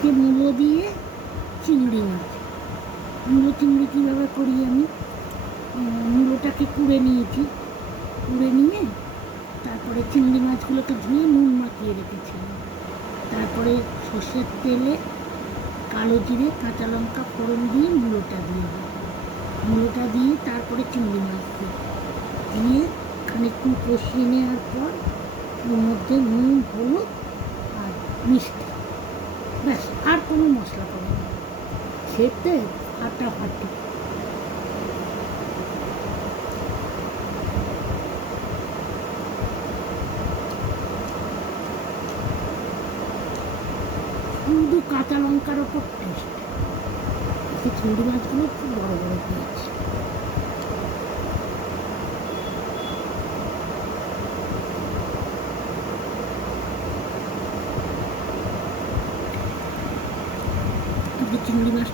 আজকে মূলো দিয়ে চিংড়ি মাছ। মূলো চিংড়ি কীভাবে করি আমি, মূলোটাকে কুড়ে নিয়েছি, কুড়ে নিয়ে তারপরে চিংড়ি মাছগুলোকে ধুয়ে নুন মাখিয়ে রেখেছিলাম। তারপরে সর্ষের তেলে কালো জিরে কাঁচা লঙ্কা ফোড়ন দিয়ে মূলোটা দিয়ে দিই, মূলোটা দিয়ে তারপরে চিংড়ি মাছ দিয়ে খানিকক্ষণ কষিয়ে নেওয়ার পর ওর মধ্যে নুন হলুদ আর মিষ্টি, ব্যাস, আর কোনো মশলা করে না, খেতে ফাটাফাটি। শুধু কাঁচা লঙ্কার ওপর টেস্ট। এই চিংড়ি মাছগুলো খুব বড় বড় পেয়েছি। চিংড়ি মাছ